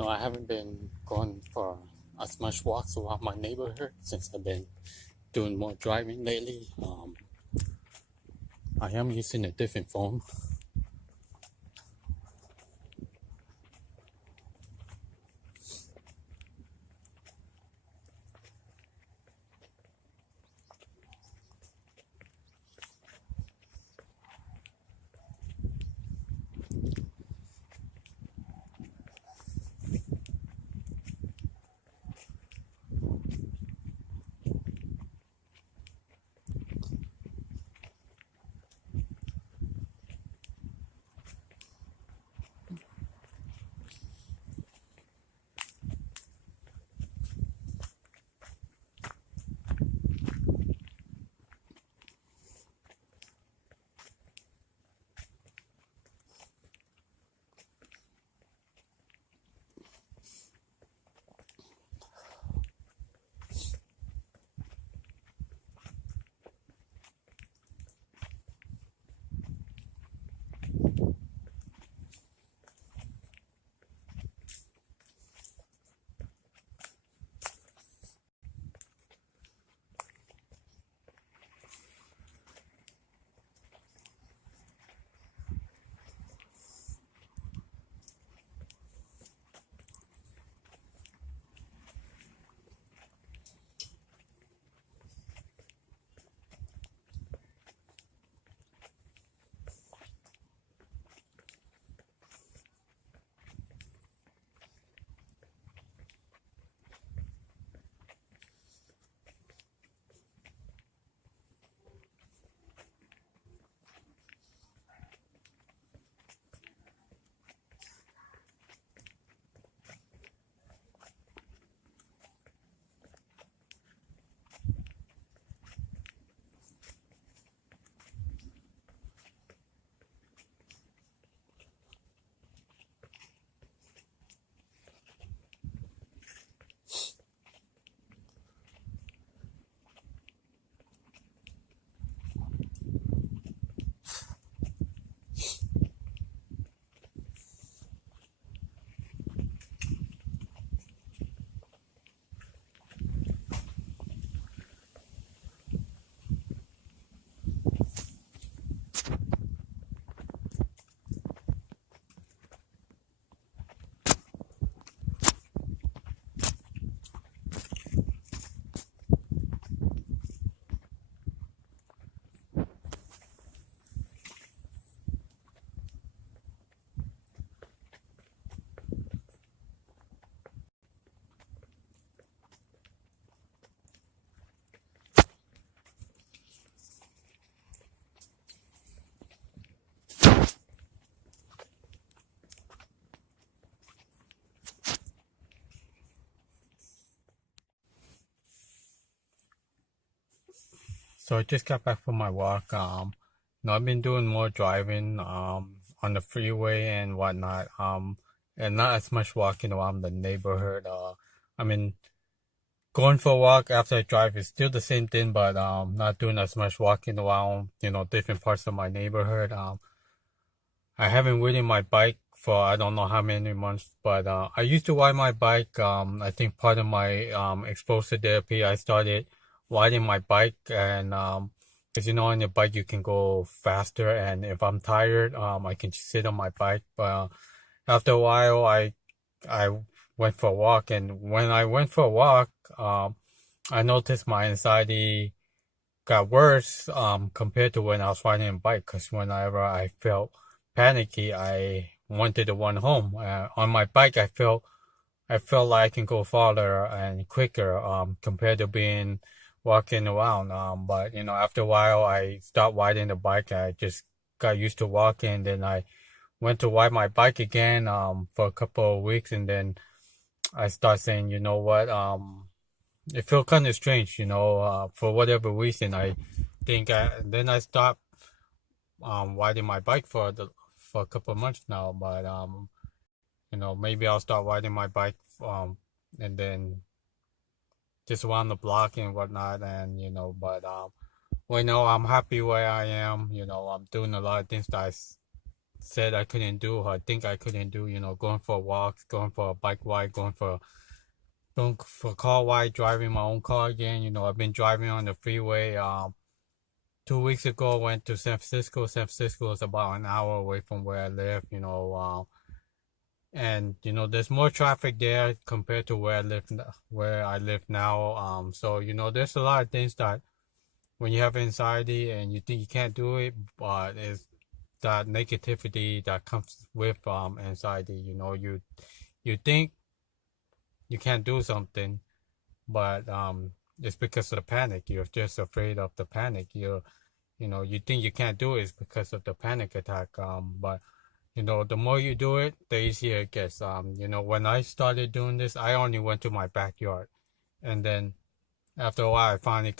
No, I haven't been going for as much walks around my neighborhood since I've been doing more driving lately. I am using a different phone. So I just got back from my walk. I've been doing more driving on the freeway and whatnot. And not as much walking around the neighborhood. I mean, going for a walk after I drive is still the same thing, but not doing as much walking around, different parts of my neighborhood. I haven't ridden my bike for I don't know how many months, but I used to ride my bike. I think part of my exposure therapy, I started riding my bike, and because on your bike you can go faster, and if I'm tired, I can just sit on my bike. But after a while, I went for a walk, and when I went for a walk, I noticed my anxiety got worse compared to when I was riding a bike. Because whenever I felt panicky, I wanted to run home. On my bike, I felt like I can go farther and quicker compared to being walking around. But after a while, I stopped riding the bike. I just got used to walking. Then I went to ride my bike again for a couple of weeks, and then I start saying, you know what, it felt kind of strange, for whatever reason. I think then I stopped riding my bike for a couple of months now, but maybe I'll start riding my bike and then just around the block and whatnot, and but right now I'm happy where I am. I'm doing a lot of things that said I couldn't do, or I think I couldn't do, going for walks, going for a bike ride, going for a car ride, driving my own car again. I've been driving on the freeway. 2 weeks ago, I went to San Francisco. San Francisco is about an hour away from where I live, and there's more traffic there compared to where I live now. So there's a lot of things that when you have anxiety and you think you can't do it, but it's that negativity that comes with anxiety. You think you can't do something, but it's because of the panic. You're just afraid of the panic. You think you can't do it because of the panic attack. But the more you do it, the easier it gets. When I started doing this, I only went to my backyard, and then after a while, I finally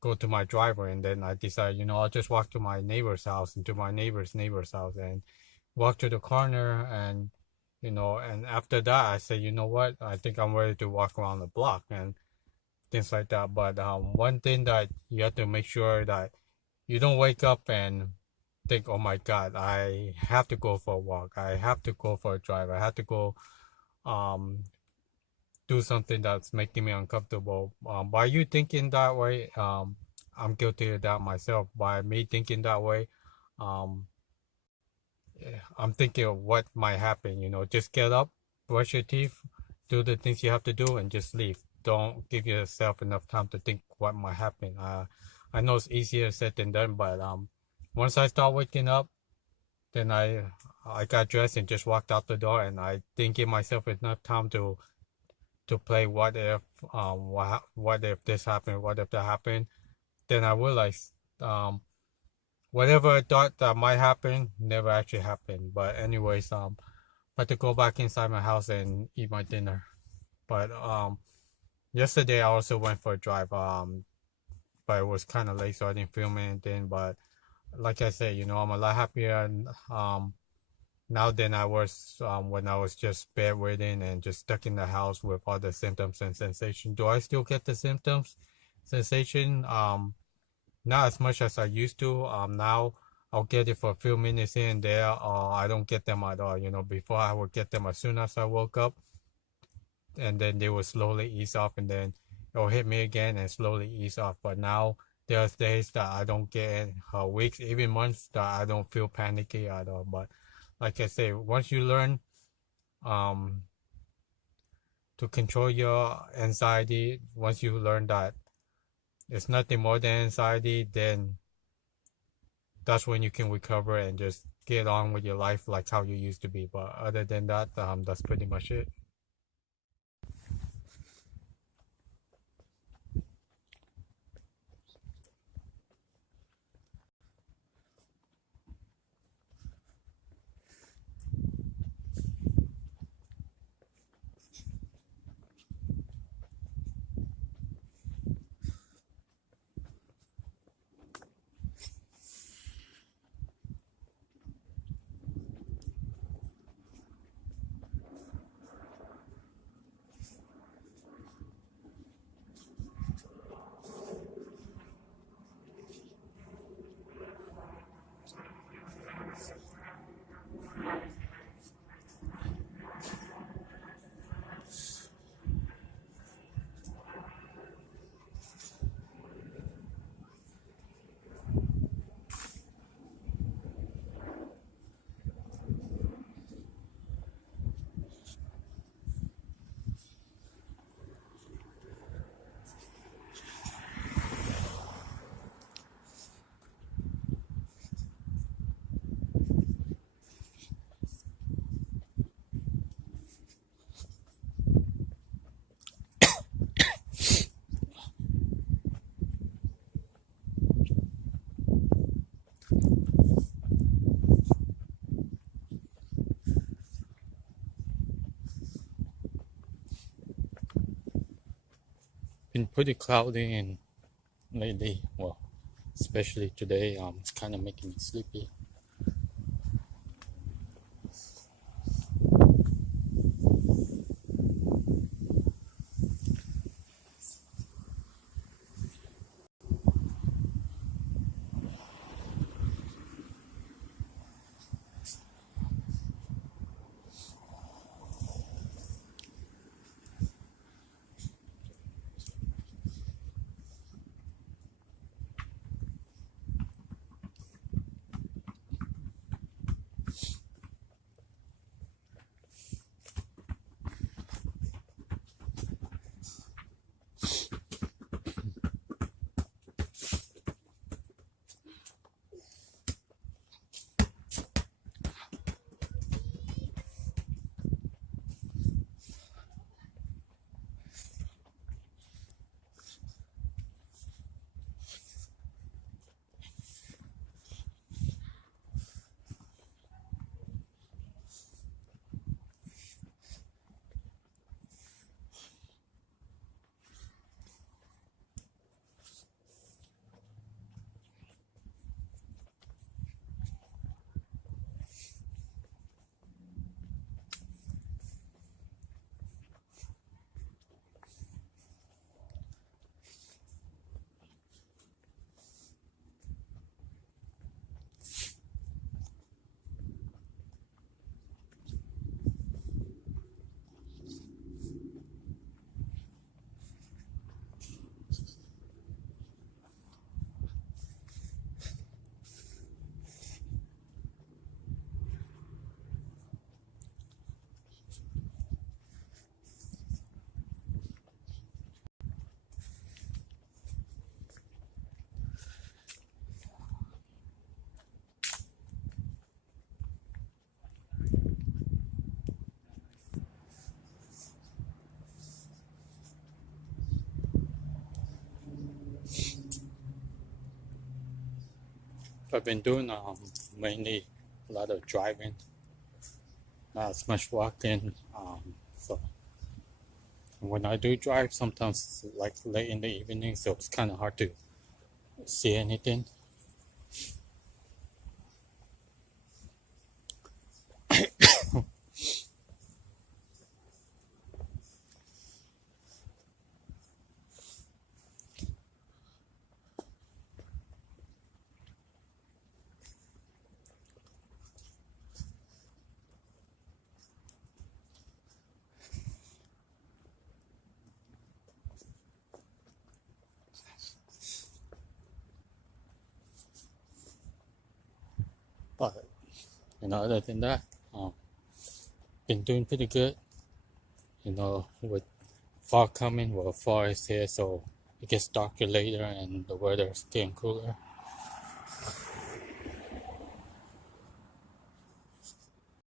go to my driveway, and then I decided, I'll just walk to my neighbor's house and to my neighbor's house and walk to the corner, and after that, I say, you know what, I think I'm ready to walk around the block and things like that. But one thing that you have to make sure that you don't wake up and think, oh my God, I have to go for a walk. I have to go for a drive. I have to go do something that's making me uncomfortable. By you thinking that way, I'm guilty of that myself. By me thinking that way, um, I'm thinking of what might happen. Just get up, brush your teeth, do the things you have to do, and just leave. Don't give yourself enough time to think what might happen. I know it's easier said than done, but once I start waking up, then I got dressed and just walked out the door, and I didn't give myself enough time to play what if what if this happened, what if that happened. Then I realized whatever I thought that might happen never actually happened. But anyways, I had to go back inside my house and eat my dinner. But yesterday I also went for a drive, but it was kind of late, so I didn't film anything. But like I said, I'm a lot happier now than I was when I was just bedridden and just stuck in the house with all the symptoms and sensation. Do I still get the symptoms, sensation? Not as much as I used to. Now I'll get it for a few minutes here and there, or I don't get them at all. Before I would get them as soon as I woke up, and then they would slowly ease off, and then it'll hit me again and slowly ease off. But now there's days that I don't get it, weeks, even months that I don't feel panicky at all. But like I say, once you learn to control your anxiety, once you learn that it's nothing more than anxiety, then that's when you can recover and just get on with your life like how you used to be. But other than that, that's pretty much it. Been pretty cloudy and lately, well, especially today, it's kind of making me sleepy. I've been doing mainly a lot of driving, not as much walking. So when I do drive, sometimes it's like late in the evening, so it's kind of hard to see anything. But other than that, been doing pretty good. With fall coming, well, fall is here, so it gets darker later, and the weather's getting cooler.